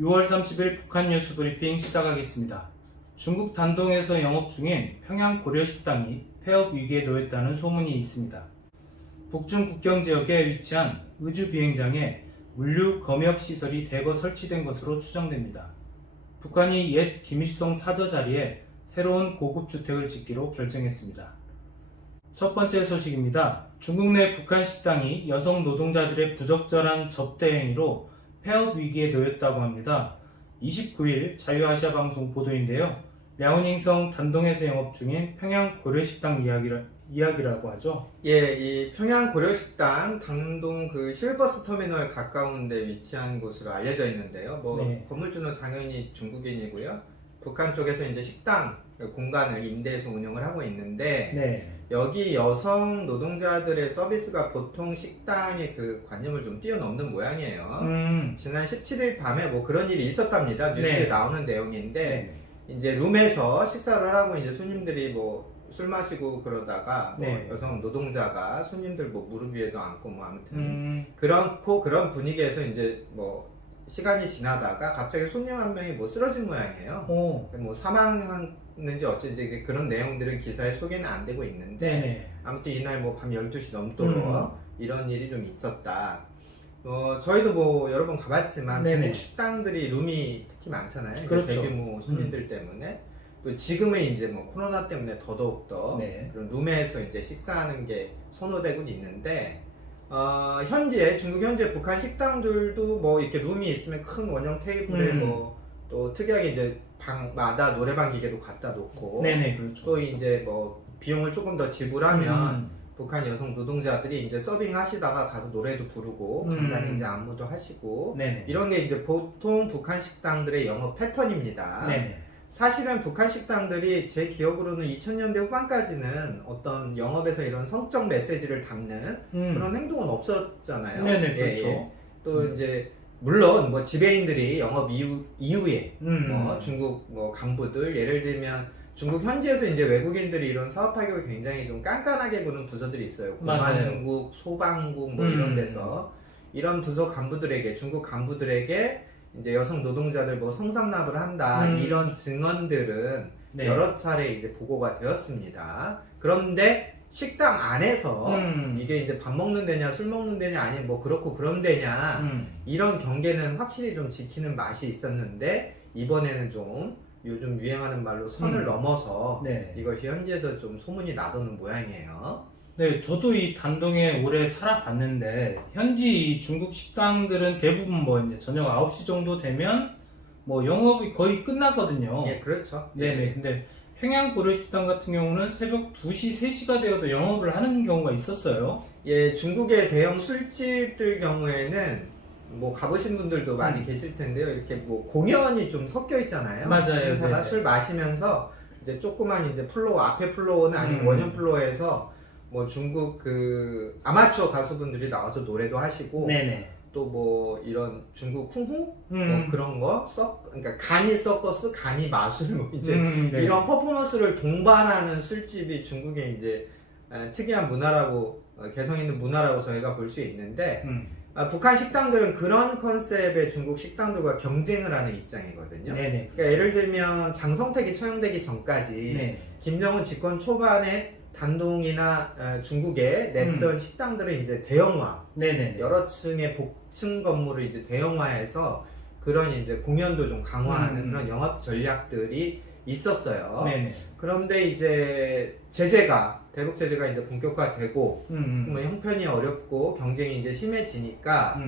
6월 30일 북한 뉴스 브리핑 시작하겠습니다. 중국 단동에서 영업 중인 평양 고려식당이 폐업 위기에 놓였다는 소문이 있습니다. 북중 국경 지역에 위치한 의주 비행장에 물류 검역 시설이 대거 설치된 것으로 추정됩니다. 북한이 옛 김일성 사저 자리에 새로운 고급 주택을 짓기로 결정했습니다. 첫 번째 소식입니다. 중국 내 북한 식당이 여성 노동자들의 부적절한 접대 행위로 폐업 위기에 놓였다고 합니다. 29일 자유아시아 방송 보도인데요. 랴오닝성 단동에서 영업 중인 평양 고려식당 이야기라고 하죠. 예, 이 평양 고려식당 단동 그 실버버스 터미널 가까운 데 위치한 곳으로 알려져 있는데요. 네. 건물주는 당연히 중국인이고요. 북한 쪽에서 이제 식당 공간을 임대해서 운영을 하고 있는데, 네. 여기 여성 노동자들의 서비스가 보통 식당의 그 관념을 좀 뛰어넘는 모양이에요. 지난 17일 밤에 뭐 그런 일이 있었답니다. 뉴스에 네. 나오는 내용인데, 네. 이제 룸에서 식사를 하고 이제 손님들이 뭐 술 마시고 그러다가 뭐 네. 여성 노동자가 손님들 뭐 무릎 위에도 앉고 뭐 아무튼 그런 분위기에서 이제 뭐 시간이 지나다가 갑자기 손님 한 명이 뭐 쓰러진 모양이에요. 뭐 사망했는지 어쩐지 그런 내용들은 기사에 소개는 안 되고 있는데, 네네. 아무튼 이날 뭐 밤 12시 넘도록 이런 일이 좀 있었다. 저희도 뭐 여러 번 가봤지만 네네. 중국 식당들이 룸이 특히 많잖아요. 그렇죠. 대규모 손님들 때문에. 또 지금은 이제 뭐 코로나 때문에 더더욱더 네. 그런 룸에서 이제 식사하는 게 선호되고 있는데, 현재 중국 현재 북한 식당들도 뭐 이렇게 룸이 있으면 큰 원형 테이블에 뭐 또 특이하게 이제 방마다 노래방 기계도 갖다 놓고, 네네, 그렇죠. 또 이제 뭐 비용을 조금 더 지불하면 북한 여성 노동자들이 이제 서빙 하시다가 가서 노래도 부르고 간단히 이제 안무도 하시고, 네네. 이런 게 이제 보통 북한 식당들의 영업 패턴입니다. 네네. 사실은 북한 식당들이 제 기억으로는 2000년대 후반까지는 어떤 영업에서 이런 성적 메시지를 담는 그런 행동은 없었잖아요. 네네, 그렇죠. 또 이제 물론 뭐 지배인들이 영업 이후에 뭐 중국 뭐 간부들, 예를 들면 중국 현지에서 이제 외국인들이 이런 사업하기가 굉장히 좀 깐깐하게 구는 부서들이 있어요. 공안국, 소방국 뭐 이런 데서 이런 부서 간부들에게, 중국 간부들에게 이제 여성 노동자들 뭐 성상납을 한다 이런 증언들은 네. 여러 차례 이제 보고가 되었습니다. 그런데 식당 안에서 이게 이제 밥 먹는 데냐 술 먹는 데냐 아니면 뭐 그렇고 그런 데냐 이런 경계는 확실히 좀 지키는 맛이 있었는데, 이번에는 좀 요즘 유행하는 말로 선을 넘어서 네. 이것이 현지에서 좀 소문이 나도는 모양이에요. 네, 저도 이 단동에 오래 살아봤는데, 현지 이 중국 식당들은 대부분 뭐 이제 저녁 9시 정도 되면 뭐 영업이 거의 끝나거든요. 예, 그렇죠. 네네. 근데 평양 고려식당 같은 경우는 새벽 2시, 3시가 되어도 영업을 하는 경우가 있었어요. 예, 중국의 대형 술집들 경우에는 뭐 가보신 분들도 많이 계실 텐데요. 이렇게 뭐 공연이 좀 섞여 있잖아요. 맞아요. 행사가 네네. 술 마시면서 이제 조그만 이제 플로어, 앞에 플로어는 아니면 원형 플로어에서 뭐 중국 그 아마추어 가수분들이 나와서 노래도 하시고, 네네. 또 뭐 이런 중국 쿵후 뭐 음. 그런 거 그러니까 간이 서커스, 간이 마술 뭐 이제 네. 이런 퍼포먼스를 동반하는 술집이 중국의 이제 특이한 문화라고, 개성 있는 문화라고 저희가 볼 수 있는데, 북한 식당들은 그런 컨셉의 중국 식당들과 경쟁을 하는 입장이거든요. 네네. 그러니까 예를 들면 장성택이 처형되기 전까지 네. 김정은 집권 초반에 단동이나 중국에 냈던 식당들은 이제 대형화, 네네. 여러 층의 복층 건물을 이제 대형화해서 그런 이제 공연도 좀 강화하는 그런 영업 전략들이 있었어요. 네네. 그런데 이제 대북 제재가 이제 본격화되고, 뭐 형편이 어렵고 경쟁이 이제 심해지니까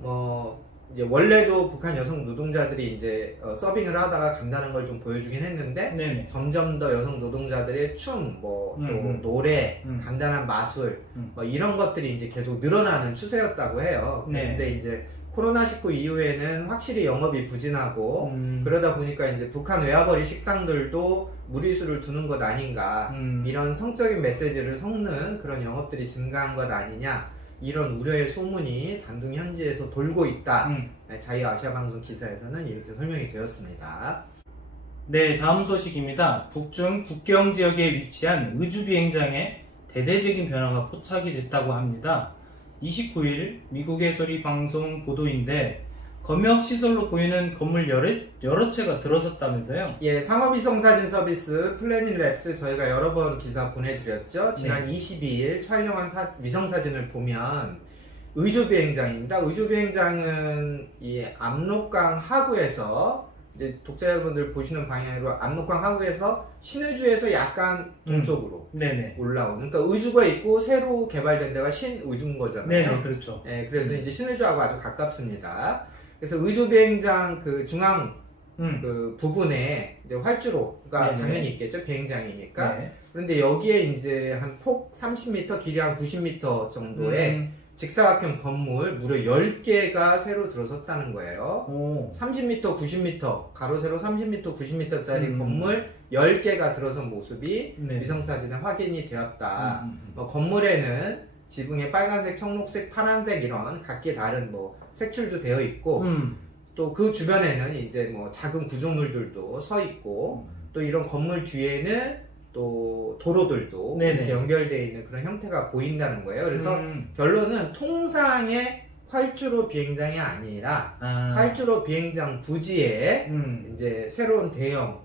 뭐 이제 원래도 북한 여성 노동자들이 이제 서빙을 하다가 간다는 걸 좀 보여주긴 했는데, 네네. 점점 더 여성 노동자들의 춤, 뭐 또 노래, 간단한 마술, 뭐 이런 것들이 이제 계속 늘어나는 추세였다고 해요. 네. 근데 이제 코로나19 이후에는 확실히 영업이 부진하고, 그러다 보니까 이제 북한 외화벌이 식당들도 무리수를 두는 것 아닌가, 이런 성적인 메시지를 섞는 그런 영업들이 증가한 것 아니냐, 이런 우려의 소문이 단동 현지에서 돌고 있다. 자유아시아 방송 기사에서는 이렇게 설명이 되었습니다. 네, 다음 소식입니다. 북중 국경 지역에 위치한 의주 비행장에 대대적인 변화가 포착이 됐다고 합니다. 29일 미국의 소리 방송 보도인데, 검역 시설로 보이는 건물 여러 채가 들어섰다면서요? 예, 상업위성사진 서비스 플래닛랩스 저희가 여러 번 기사 보내드렸죠. 지난 22일 촬영한 위성사진을 보면 의주비행장입니다. 의주비행장은 이 압록강 하구에서 이제 독자 여러분들 보시는 방향으로 압록강 하구에서 신의주에서 약간 동쪽으로 네네. 올라오는, 그러니까 의주가 있고 새로 개발된 데가 신의주인 거잖아요. 네네, 그렇죠. 예, 그래서 이제 신의주하고 아주 가깝습니다. 그래서 의주비행장 그 중앙 그 부분에 이제 활주로가 네네. 당연히 있겠죠. 비행장이니까. 네. 그런데 여기에 이제 한 폭 30m, 길이 한 90m 정도의 직사각형 건물 무려 10개가 새로 들어섰다는 거예요. 오. 30m, 90m, 가로 세로 30m, 90m짜리 건물 10개가 들어선 모습이 네. 위성사진에 확인이 되었다. 건물에는 지붕에 빨간색, 청록색, 파란색 이런 각기 다른 뭐 색출도 되어 있고 또 그 주변에는 이제 뭐 작은 구조물들도 서 있고 또 이런 건물 뒤에는 또 도로들도 네네. 이렇게 연결되어 있는 그런 형태가 보인다는 거예요. 그래서 결론은 통상의 활주로 비행장이 아니라 활주로 비행장 부지에 이제 새로운 대형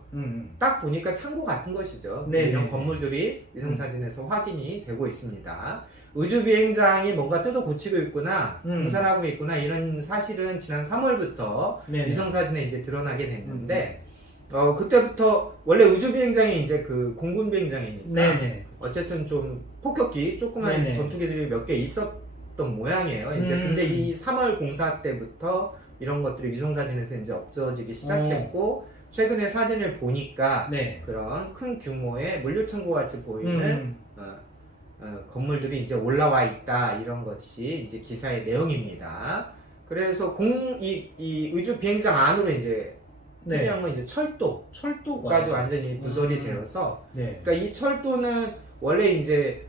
딱 보니까 창고 같은 것이죠. 네네. 이런 건물들이 위성사진에서 확인이 되고 있습니다. 의주비행장이 뭔가 뜯어 고치고 있구나, 공사하고 있구나, 이런 사실은 지난 3월부터 위성사진에 이제 드러나게 됐는데, 그때부터 원래 의주비행장이 이제 그 공군비행장이니까, 네네. 어쨌든 좀 폭격기, 조그만 네네. 전투기들이 몇 개 있었던 모양이에요. 이제 근데 이 3월 공사 때부터 이런 것들이 위성사진에서 이제 없어지기 시작했고, 최근에 사진을 보니까 네. 그런 큰 규모의 물류창고 같이 보이는 건물들이 이제 올라와 있다, 이런 것이 이제 기사의 내용입니다. 그래서 이 의주 비행장 안으로 이제 특이한 건 이제 철도까지 완전히 부설이 되어서, 그러니까 이 철도는 원래 이제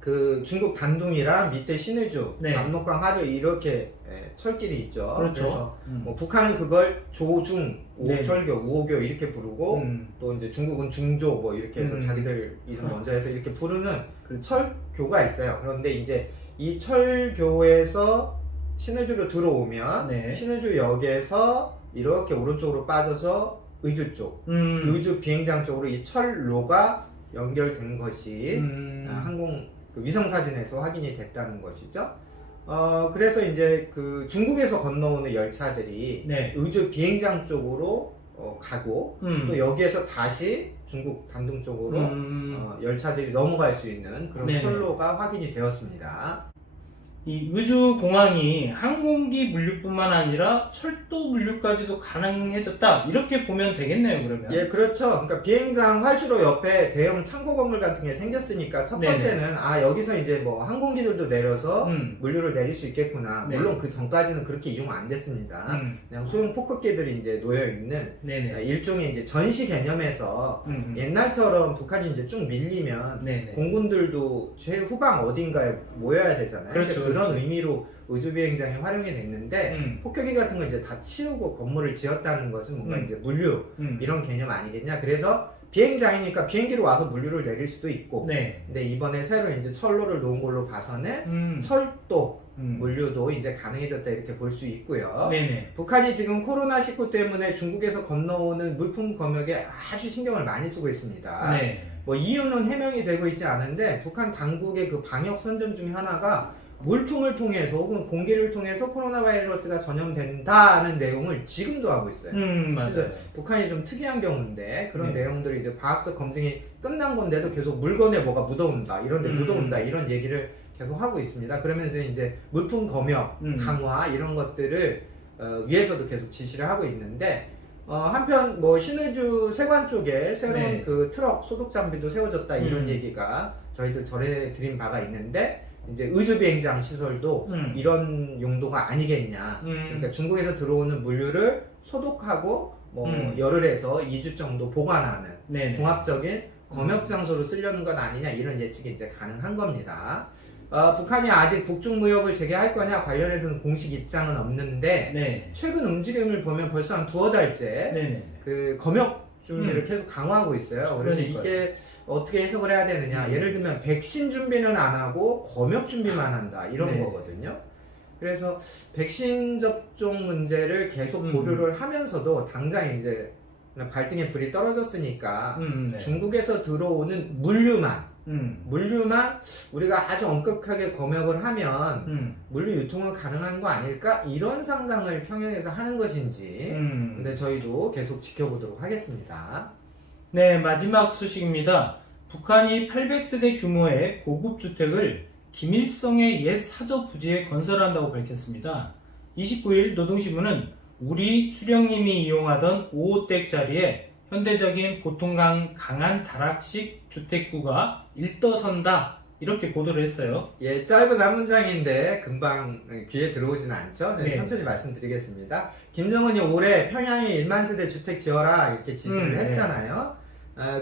그 중국 단둥이랑 밑에 신의주, 압록강 하류 이렇게 철길이 있죠. 그렇죠. 그래서 뭐 북한은 그걸 조중, 우호철교, 우호교 이렇게 부르고 또 이제 중국은 중조 뭐 이렇게 해서 자기들 이름 먼저 해서 이렇게 부르는 철교가 있어요. 그런데 이제 이 철교에서 신의주로 들어오면 신의주역에서 이렇게 오른쪽으로 빠져서 의주 쪽, 의주 비행장 쪽으로 이 철로가 연결된 것이 항공 위성사진에서 확인이 됐다는 것이죠. 그래서 이제 그 중국에서 건너오는 열차들이 의주 비행장 쪽으로 가고 또 여기에서 다시 중국 단둥 쪽으로 열차들이 넘어갈 수 있는 그런 철로가 확인이 되었습니다. 이 의주공항이 항공기 물류뿐만 아니라 철도 물류까지도 가능해졌다, 이렇게 보면 되겠네요, 그러면. 예, 그렇죠. 그러니까 비행장 활주로 옆에 대형 창고 건물 같은 게 생겼으니까 첫 번째는 여기서 이제 뭐 항공기들도 내려서 물류를 내릴 수 있겠구나. 물론 그 전까지는 그렇게 이용 안 됐습니다. 그냥 소형 포크기들이 이제 놓여 있는 일종의 이제 전시 개념에서 옛날처럼 북한이 이제 쭉 밀리면 공군들도 제일 후방 어딘가에 모여야 되잖아요. 그렇죠. 그런 의미로 의주비행장이 활용이 됐는데 폭격기 같은 거 이제 다 치우고 건물을 지었다는 것은 뭔가 이제 물류 이런 개념 아니겠냐. 그래서 비행장이니까 비행기로 와서 물류를 내릴 수도 있고, 근데 이번에 새로 이제 철로를 놓은 걸로 봐서는 철도 물류도 이제 가능해졌다, 이렇게 볼 수 있고요. 북한이 지금 코로나19 때문에 중국에서 건너오는 물품 검역에 아주 신경을 많이 쓰고 있습니다. 뭐 이유는 해명이 되고 있지 않은데 북한 당국의 그 방역 선전 중에 하나가 물품을 통해서 혹은 공기를 통해서 코로나 바이러스가 전염된다는 내용을 지금도 하고 있어요. 맞아요. 그래서 북한이 좀 특이한 경우인데 그런 내용들이 이제 과학적 검증이 끝난 건데도 계속 물건에 뭐가 묻어온다, 이런 데 묻어온다, 이런 얘기를 계속 하고 있습니다. 그러면서 이제 물품 검역 강화 이런 것들을 위에서도 계속 지시를 하고 있는데, 한편 뭐 신의주 세관 쪽에 새로운 그 트럭 소독 장비도 세워졌다, 이런 얘기가 저희도 전해드린 바가 있는데, 이제 의주비행장 시설도 이런 용도가 아니겠냐. 그러니까 중국에서 들어오는 물류를 소독하고 뭐 열흘에서 2주 정도 보관하는 종합적인 검역 장소로 쓰려는 것 아니냐, 이런 예측이 이제 가능한 겁니다. 북한이 아직 북중 무역을 재개할 거냐 관련해서는 공식 입장은 없는데 최근 움직임을 보면 벌써 한 두어 달째 그 검역 준비를 계속 강화하고 있어요. 그래서 이게 어떻게 해석을 해야 되느냐. 예를 들면 백신 준비는 안 하고 검역 준비만 한다, 이런 거거든요. 그래서 백신 접종 문제를 계속 고려를 하면서도 당장 이제 발등에 불이 떨어졌으니까 네. 중국에서 들어오는 물류만 우리가 아주 엄격하게 검역을 하면 물류 유통은 가능한 거 아닐까? 이런 상상을 평양에서 하는 것인지 근데 저희도 계속 지켜보도록 하겠습니다. 네, 마지막 소식입니다. 북한이 800세대 규모의 고급 주택을 김일성의 옛 사저 부지에 건설한다고 밝혔습니다. 29일 노동신문은 우리 수령님이 이용하던 5호댁 자리에 현대적인 보통강 강한 다락식 주택구가 일떠선다, 이렇게 보도를 했어요. 예, 짧은 한 문장인데 금방 귀에 들어오지는 않죠? 네, 네. 천천히 말씀드리겠습니다. 김정은이 올해 평양에 1만 세대 주택 지어라 이렇게 지시를 했잖아요.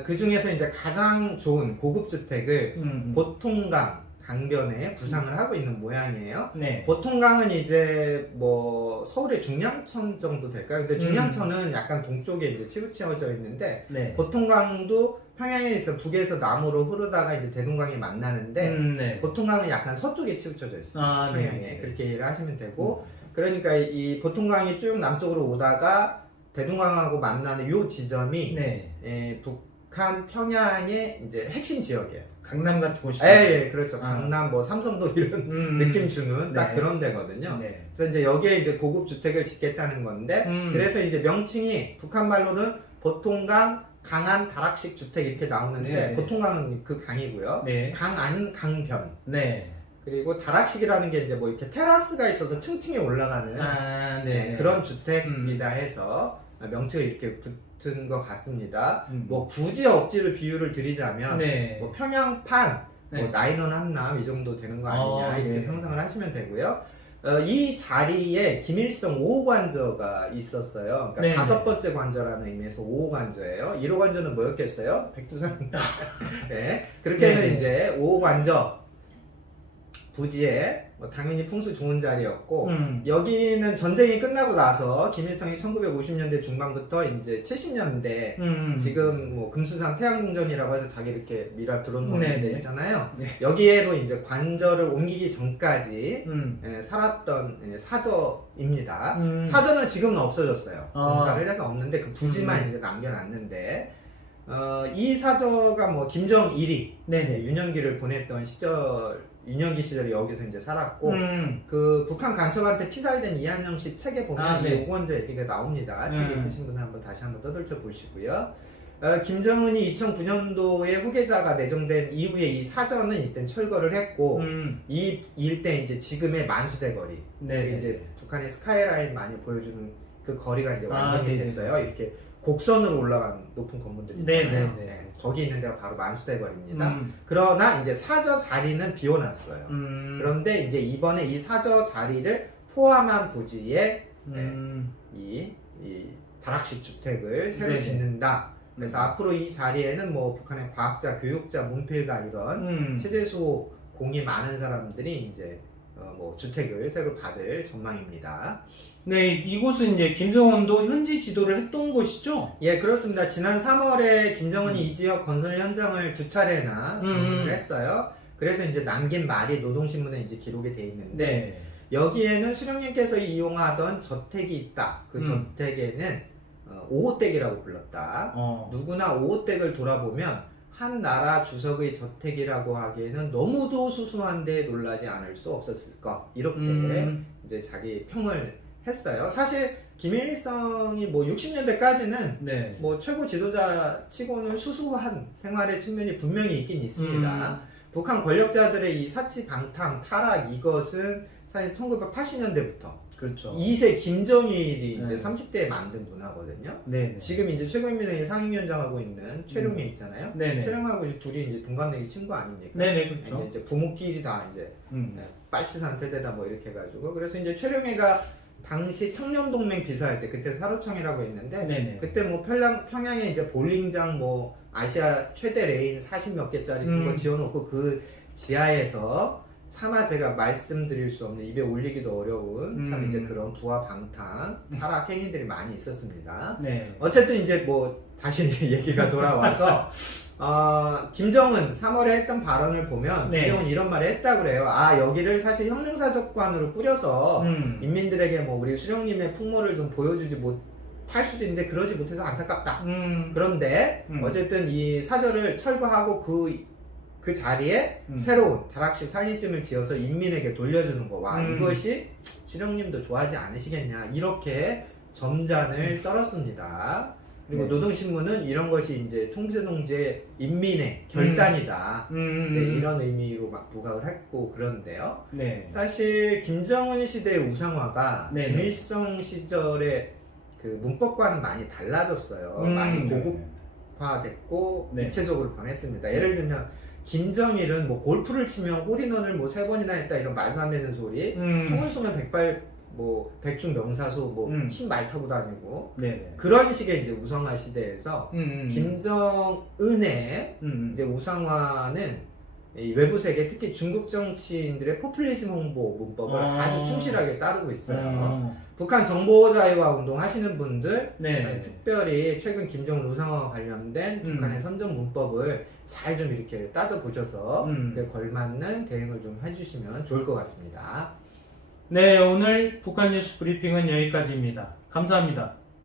그 중에서 이제 가장 좋은 고급 주택을 보통강 강변에 구상을 하고 있는 모양이에요. 네. 보통강은 이제 뭐 서울의 중량천 정도 될까요? 근데 중량천은 약간 동쪽에 이제 치우쳐져 있는데 네. 보통강도 평양에 있어 북에서 남으로 흐르다가 이제 대동강이 만나는데 네. 보통강은 약간 서쪽에 치우쳐져 있어요. 아, 평양에 네. 그렇게 이해를 하시면 되고 그러니까 이 보통강이 쭉 남쪽으로 오다가 대동강하고 만나는 요 지점이 네. 북한 평양의 이제 핵심 지역이에요. 강남 같은 곳이죠. 예, 그렇죠. 아. 강남, 뭐 삼성도 이런 느낌 주는 딱 네. 그런 데거든요. 네. 그래서 이제 여기에 이제 고급 주택을 짓겠다는 건데, 그래서 이제 명칭이 북한 말로는 보통강 강한 다락식 주택 이렇게 나오는데, 네. 보통강은 그 강이고요. 네. 강안 강변. 네. 그리고 다락식이라는 게 이제 뭐 이렇게 테라스가 있어서 층층이 올라가는 아, 네, 그런 주택이다 해서 명칭을 이렇게 붙은 것 같습니다. 뭐 굳이 억지로 비유를 드리자면 네. 뭐 평양판, 네. 뭐 나인원 한남 이 정도 되는 거 아니냐 이렇게 네. 상상을 하시면 되고요. 이 자리에 김일성 5호 관저가 있었어요. 그러니까 네. 5번째 관저라는 의미에서 5호 관저예요. 1호 관저는 뭐였겠어요? 백두산. 네. 그렇게 해서 네. 이제 5호 관저 부지에 뭐 당연히 풍수 좋은 자리였고 여기는 전쟁이 끝나고 나서 김일성이 1950년대 중반부터 이제 70년대 지금 뭐 금수산 태양궁전이라고 해서 자기 이렇게 미라 들어놓은 데 있잖아요. 네. 여기에로 이제 관저를 옮기기 전까지 살았던 사저입니다. 사저는 지금은 없어졌어요. 공사를 해서 없는데 그 부지만 이제 남겨놨는데 이 사저가 뭐 김정일이 유년기를 보냈던 시절 유년기 시절에 여기서 이제 살았고 그 북한 간첩한테 피살된 이한영 씨 책에 보면 이 오관저 얘기가 나옵니다. 책에 있으신 분은 한번 다시 한번 떠들쳐 보시고요. 김정은이 2009년도에 후계자가 내정된 이후에 이 사저는 이때 철거를 했고 이 일대 이제 지금의 만수대거리 이제 북한의 스카이라인 많이 보여주는 그 거리가 이제 완성이 됐어요. 이렇게 곡선으로 올라간 높은 건물들이 있잖아요. 저기 있는 데가 바로 만수대거리입니다. 그러나 이제 사저 자리는 비워놨어요. 그런데 이제 이번에 이 사저 자리를 포함한 부지에 이 다락식 주택을 새로 짓는다. 그래서 앞으로 이 자리에는 뭐 북한의 과학자, 교육자, 문필가 이런 체제수 공이 많은 사람들이 이제 뭐 주택을 새로 받을 전망입니다. 네, 이곳은 이제 김정은도 현지 지도를 했던 곳이죠? 예, 그렇습니다. 지난 3월에 김정은이 이 지역 건설 현장을 2차례나 방문을 했어요. 그래서 이제 남긴 말이 노동신문에 이제 기록이 돼 있는데 여기에는 수령님께서 이용하던 저택이 있다. 그 저택에는 5호댁이라고 불렀다. 누구나 5호댁을 돌아보면 한 나라 주석의 저택이라고 하기에는 너무도 수수한데 놀라지 않을 수 없었을 것. 이렇게 이제 자기 평을 했어요. 사실 김일성이 뭐 60년대까지는 뭐 최고 지도자 치고는 수수한 생활의 측면이 분명히 있긴 있습니다. 북한 권력자들의 이 사치 방탕 타락 이것은 사실 1980년대부터 그렇죠. 2세 김정일이 이제 30대에 만든 문화거든요. 지금 이제 최고인민회의 상임위원장하고 있는 최룡이 있잖아요. 최룡하고 이제 둘이 이제 동갑내기 친구 아닙니까? 그렇죠. 이제 부모끼리 다 이제 빨치산 세대다 뭐 이렇게 해가지고 그래서 이제 최룡이가 당시 청년동맹 비서할 때 그때 사로청이라고 있는데 그때 뭐 평양에 이제 볼링장 뭐 아시아 최대 레인 40몇 개짜리 그거 지어놓고 그 지하에서 차마 제가 말씀드릴 수 없는, 입에 올리기도 어려운 참 이제 그런 부하 방탕 타락 행위들이 많이 있었습니다. 네. 어쨌든 이제 뭐 다시 얘기가 돌아와서 김정은 3월에 했던 발언을 보면 네. 김정은 이런 말을 했다고 그래요. 여기를 사실 혁명사적관으로 꾸려서 인민들에게 뭐 우리 수령님의 풍모를 좀 보여주지 못할 수도 있는데 그러지 못해서 안타깝다. 그런데 어쨌든 이 사절을 철거하고 그 자리에 새로운 다락식 살림집을 지어서 인민에게 돌려주는 거. 와, 이것이 수령님도 좋아하지 않으시겠냐, 이렇게 점잔을 떨었습니다. 그리고 네. 노동신문은 이런 것이 이제 총세동지의 인민의 결단이다, 이제 이런 의미로 막 부각을 했고 그러는데요. 네. 사실 김정은 시대의 우상화가 네. 김일성 시절의 그 문법과는 많이 달라졌어요. 많이 고급화됐고 네. 입체적으로 변했습니다. 예를 들면 김정일은 뭐 골프를 치면 홀인원을 뭐 3번이나 했다, 이런 말도 안 되는 소리. 총을 쏘면 백중 명사수, 흰 말 타고 다니고. 네. 그런 식의 이제 우상화 시대에서 김정은의 이제 우상화는 이 외부 세계, 특히 중국 정치인들의 포퓰리즘 홍보 문법을 아주 충실하게 따르고 있어요. 북한 정보 자유화 운동 하시는 분들, 네. 특별히 최근 김정은 우상화와 관련된 북한의 선전 문법을 잘 좀 이렇게 따져 보셔서 그에 걸맞는 대응을 좀 해주시면 좋을 것 같습니다. 네, 오늘 북한 뉴스 브리핑은 여기까지입니다. 감사합니다.